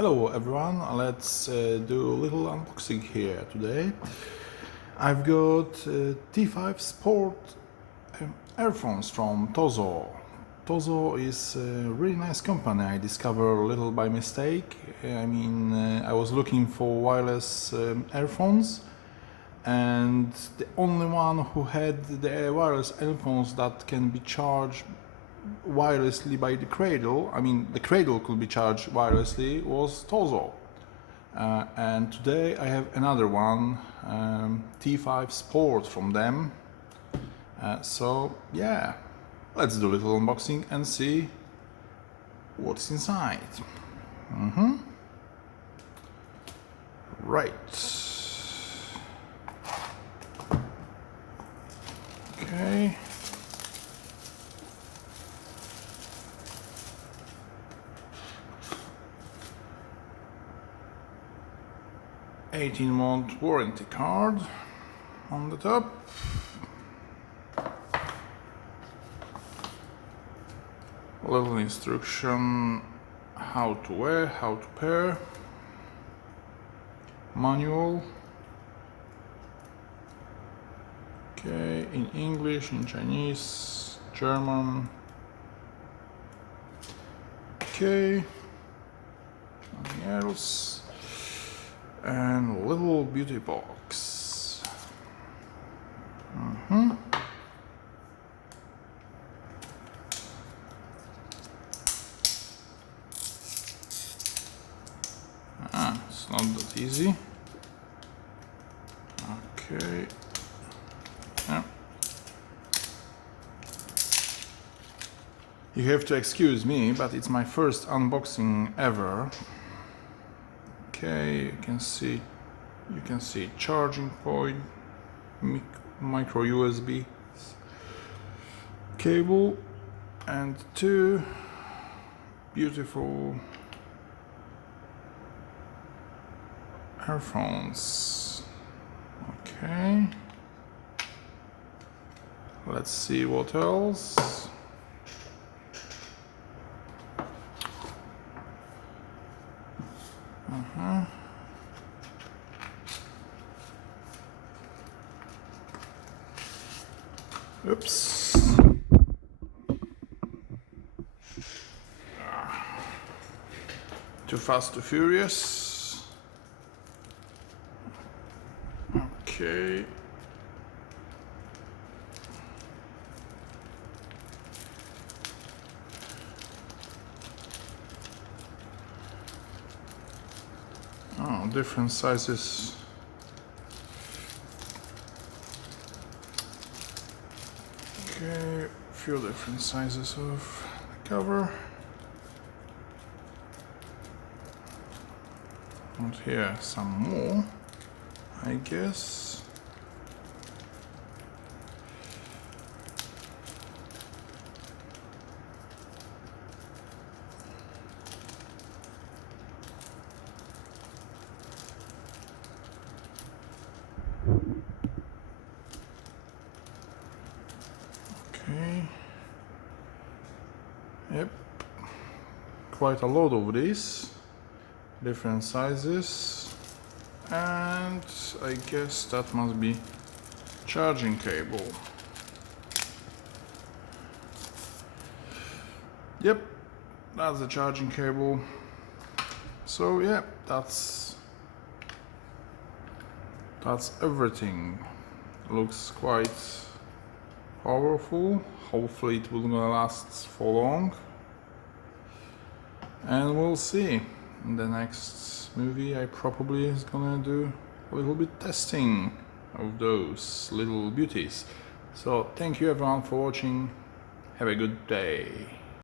Hello everyone, let's do a little unboxing here today. I've got T5 Sport earphones from Tozo. Tozo is a really nice company I discovered a little by mistake. I was looking for wireless earphones, and the only one who had the wireless earphones that can be charged wirelessly by the cradle, the cradle could be charged wirelessly, was Tozo. And today I have another one, T5 Sport from them. So yeah, let's do a little unboxing and see what's inside. Right. Okay. "18-month warranty card" on the top. A little instruction how to wear, how to pair. Manual. Okay, in English, in Chinese, German. Okay, nothing else. And a little beauty box. It's not that easy. Okay. Yeah. You have to excuse me, but it's my first unboxing ever. Okay, you can see charging point, micro USB cable, and two beautiful earphones. Okay, let's see what else. Oops. Too Fast, Too Furious. Okay. Oh, different sizes. Okay, a few different sizes of cover. And here some more, I guess. Okay. Yep. Quite a lot of these. Different sizes. And I guess that must be charging cable. Yep, that's the charging cable. So yeah, that's everything. Looks quite powerful. Hopefully it will gonna last for long. And we'll see. In the next movie I probably is gonna do a little bit testing of those little beauties. So thank you everyone for watching. Have a good day.